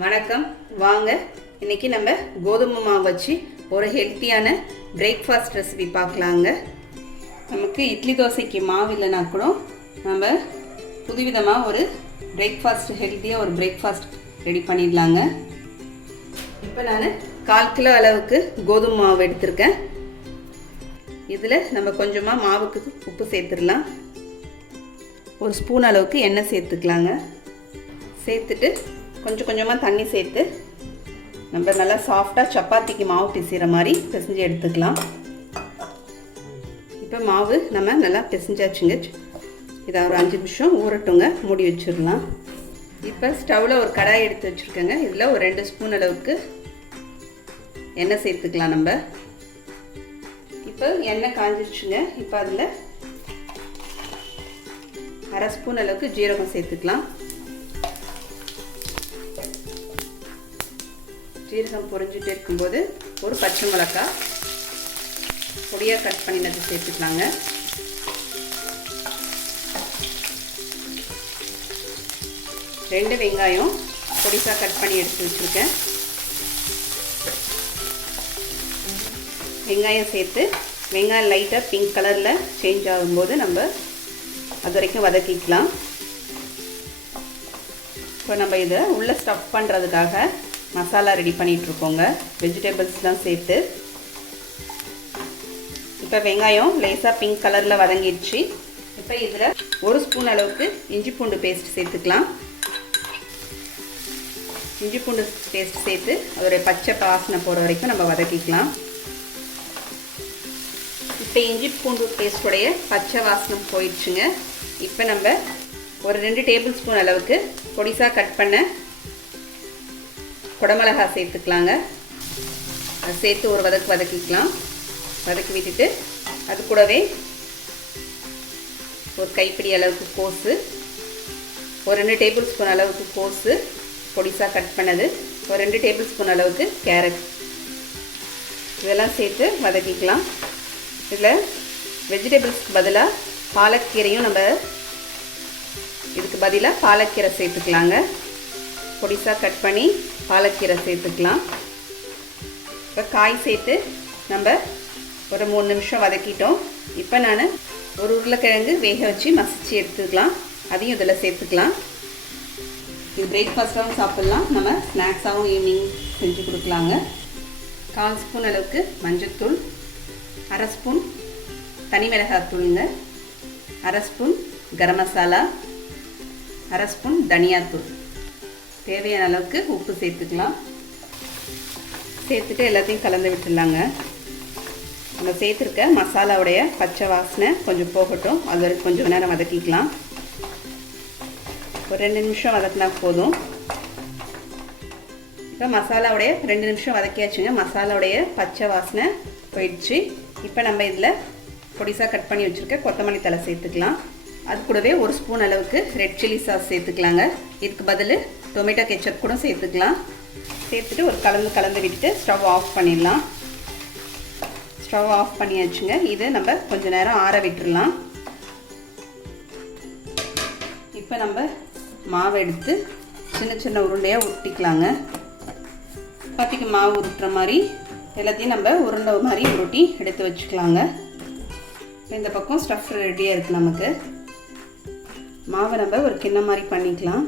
வணக்கம். வாங்க இன்னைக்கு நம்ம கோதுமை மாவு வச்சு ஒரு ஹெல்த்தியான பிரேக்ஃபாஸ்ட் ரெசிபி பார்க்கலாங்க. நமக்கு இட்லி தோசைக்கு மாவு இல்லைனா கூட நம்ம புதுவிதமாக ஒரு பிரேக்ஃபாஸ்ட் ஹெல்த்தியாக ஒரு பிரேக்ஃபாஸ்ட் ரெடி பண்ணிடலாங்க. இப்போ நான் 1/4 கிலோ அளவுக்கு கோதுமை மாவு எடுத்திருக்கேன். இதில் நம்ம கொஞ்சமாக மாவுக்கு உப்பு சேர்த்துடலாம். ஒரு ஸ்பூன் அளவுக்கு எண்ணெய் சேர்த்துக்கலாங்க. சேர்த்துட்டு கொஞ்சம் கொஞ்சமாக தண்ணி சேர்த்து நம்ம நல்லா சாஃப்டாக சப்பாத்திக்கு மாவு பிசைகிற மாதிரி பிசைஞ்சு எடுத்துக்கலாம். இப்போ மாவு நம்ம நல்லா பிசைஞ்சாச்சுங்க. இதை ஒரு 5 நிமிஷம் ஊறட்டுங்க, மூடி வச்சிடலாம். இப்போ ஸ்டவ்வில் ஒரு கடாய் எடுத்து வச்சுருக்கேங்க. இதில் ஒரு 2 ஸ்பூன் அளவுக்கு எண்ணெய் சேர்த்துக்கலாம். நம்ம இப்போ எண்ணெய் காஞ்சிடுச்சுங்க. இப்போ அதில் 1/2 ஸ்பூன் அளவுக்கு ஜீரகம் சேர்த்துக்கலாம். ஜீரகம் பொரிஞ்சிட்டு இருக்கும்போது ஒரு பச்சை மிளகாய் பொடியாக கட் பண்ணினது சேர்த்துக்கலாங்க. ரெண்டு வெங்காயம் பொடிசாக கட் பண்ணி எடுத்து வச்சுருக்கேன். வெங்காயம் சேர்த்து வெங்காயம் லைட்டாக பிங்க் கலரில் சேஞ்ச் ஆகும்போது நம்ம அது வரைக்கும் வதக்கிக்கலாம். இப்போ நம்ம இதை உள்ளே ஸ்டஃப் பண்ணுறதுக்காக மசாலா ரெடி பண்ணிகிட்ருக்கோங்க. வெஜிடபிள்ஸ்லாம் சேர்த்து இப்போ வெங்காயம் லேசாக பிங்க் கலரில் வதங்கிடுச்சு. இப்போ இதில் 1 ஸ்பூன் அளவுக்கு இஞ்சி பூண்டு பேஸ்ட் சேர்த்துக்கலாம். இஞ்சி பூண்டு பேஸ்ட் சேர்த்து அதோடைய பச்சை வாசனை போகிற வரைக்கும் நம்ம வதக்கிக்கலாம். இப்போ இஞ்சி பூண்டு பேஸ்டோடைய பச்சை வாசனை போயிடுச்சுங்க. இப்போ நம்ம ஒரு 2 டேபிள் ஸ்பூன் அளவுக்கு பொடிசாக கட் பண்ண குடமிளகாய் சேர்த்துக்கலாங்க. அதை சேர்த்து ஒரு வதக்கிக்கலாம். வதக்கி விட்டுட்டு அது கூடவே ஒரு கைப்பிடி அளவுக்கு கோஸு, ஒரு 2 டேபிள் ஸ்பூன் அளவுக்கு கோஸு பொடிசாக கட் பண்ணது, ஒரு 2 டேபிள் ஸ்பூன் அளவுக்கு கேரட், இதெல்லாம் சேர்த்து வதக்கிக்கலாம். இதில் வெஜிடபிள்ஸ்க்கு பதிலாக பாலக்கீரையும் நம்ம இதுக்கு பதிலாக பாலக்கீரை சேர்த்துக்கலாங்க. பொடிசாக கட் பண்ணி பாலக்கீரை சேர்த்துக்கலாம். இப்போ காய் சேர்த்து நம்ம ஒரு 3 நிமிஷம் வதக்கிட்டோம். இப்போ நான் ஒரு உருளைக்கிழங்கு வேக வச்சு மசிச்சு எடுத்துக்கலாம். அதையும் இதில் சேர்த்துக்கலாம். இது பிரேக்ஃபாஸ்ட்டாகவும் சாப்பிட்லாம், நம்ம ஸ்நாக்ஸாகவும் ஈவினிங் செஞ்சு கொடுக்கலாங்க. 1/4 ஸ்பூன் அளவுக்கு மஞ்சள்தூள், 1/2 ஸ்பூன் தனி மிளகாத்தூளுங்க, 1/2 ஸ்பூன் கரம் மசாலா, 1/2 ஸ்பூன் தனியாத்தூள், தேவையான அளவுக்கு உப்பு சேர்த்துக்கலாம். சேர்த்துட்டு எல்லாத்தையும் கலந்து விட்டுடலாங்க. நம்ம சேர்த்துருக்க மசாலாவுடைய பச்சை வாசனை கொஞ்சம் போகட்டும். அது வரைக்கும் கொஞ்சம் நேரம் வதக்கிக்கலாம். ஒரு 2 நிமிஷம் வதக்கினா போதும். இப்போ மசாலாவுடைய 2 நிமிஷம் வதக்கியாச்சுங்க. மசாலாவுடைய பச்சை வாசனை போயிடுச்சு. இப்போ நம்ம இதில் பொடிசாக கட் பண்ணி வச்சுருக்க கொத்தமல்லி தழை சேர்த்துக்கலாம். அது கூடவே 1 ஸ்பூன் அளவுக்கு ரெட் சில்லி சாஸ் சேர்த்துக்கலாங்க. இதுக்கு பதில் டொமேட்டோ கெச்சப் கூட சேர்த்துக்கலாம். சேர்த்துட்டு ஒரு கலந்து விட்டுட்டு ஸ்டவ் ஆஃப் பண்ணிடலாம். ஸ்டவ் ஆஃப் பண்ணியாச்சுங்க. இது நம்ம கொஞ்சம் நேரம் ஆற விட்டுடலாம். இப்போ நம்ம மாவு எடுத்து சின்ன சின்ன உருண்டையாக உருட்டிக்கலாங்க. சப்பாத்திக்கு மாவு உருட்டுற மாதிரி எல்லாத்தையும் நம்ம உருண்டை மாதிரி உருட்டி எடுத்து வச்சுக்கலாங்க. இந்த பக்கம் ஸ்டஃப் ரெடியாக இருக்குது. நமக்கு மாவை நம்ம ஒரு கிண்ணம் மாதிரி பண்ணிக்கலாம்.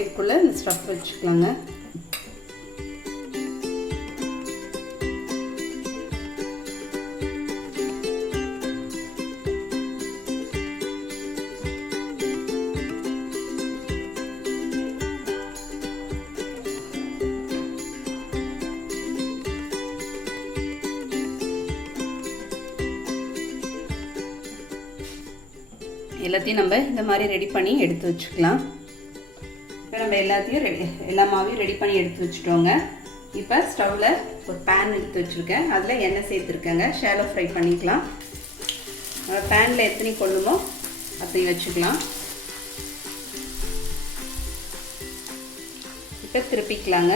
இதுக்குள்ளே இந்த ஸ்டஃப் வச்சுக்கலாங்க. எல்லாத்தையும் நம்ம இந்த மாதிரி ரெடி பண்ணி எடுத்து வச்சுக்கலாம். இப்போ நம்ம எல்லா மாவையும் ரெடி பண்ணி எடுத்து வச்சுட்டோங்க. இப்போ ஸ்டவ்வில் ஒரு பேன் எடுத்து வச்சுருக்கேன். அதில் எண்ணெய் சேர்த்துருக்கேங்க. ஷாலோ ஃப்ரை பண்ணிக்கலாம். பேனில் எத்தனை கொள்ளுமோ அத்தனை வச்சுக்கலாம். இப்போ திருப்பிக்கலாங்க.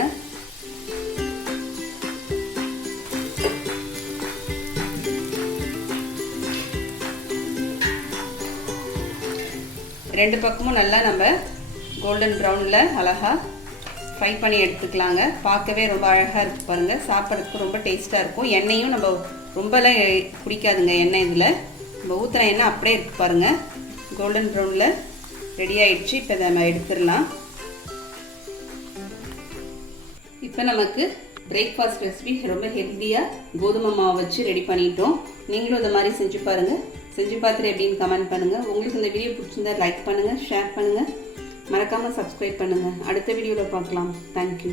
ரெண்டு பக்கமும் நல்லா நம்ம கோல்டன் ப்ரௌனில் அழகாக ஃப்ரை பண்ணி எடுத்துக்கலாங்க. பார்க்கவே ரொம்ப அழகாக இருக்குது பாருங்கள். சாப்பிட்றதுக்கு ரொம்ப டேஸ்ட்டாக இருக்கும். எண்ணெயும் நம்ம ரொம்பலாம் குடிக்காதுங்க எண்ணெய். இதில் நம்ம ஊற்றுன எண்ணெய் அப்படியே இருக்குது பாருங்கள். கோல்டன் ப்ரௌனில் ரெடி ஆகிடுச்சு. இப்போ இதை நம்ம எடுத்துடலாம். இப்போ நமக்கு பிரேக்ஃபாஸ்ட் ரெசிபி ரொம்ப ஹெல்த்தியாக கோதுமை மாவு வச்சு ரெடி பண்ணிட்டோம். நீங்களும் இந்த மாதிரி செஞ்சு பாருங்கள். செஞ்சு பார்த்துட்டு எப்படின்னு கமெண்ட் பண்ணுங்கள். உங்களுக்கு இந்த வீடியோ பிடிச்சிருந்தா லைக் பண்ணுங்கள், ஷேர் பண்ணுங்கள், மறக்காமல் சப்ஸ்கிரைப் பண்ணுங்கள். அடுத்த வீடியோவில் பார்க்கலாம். தேங்க்யூ.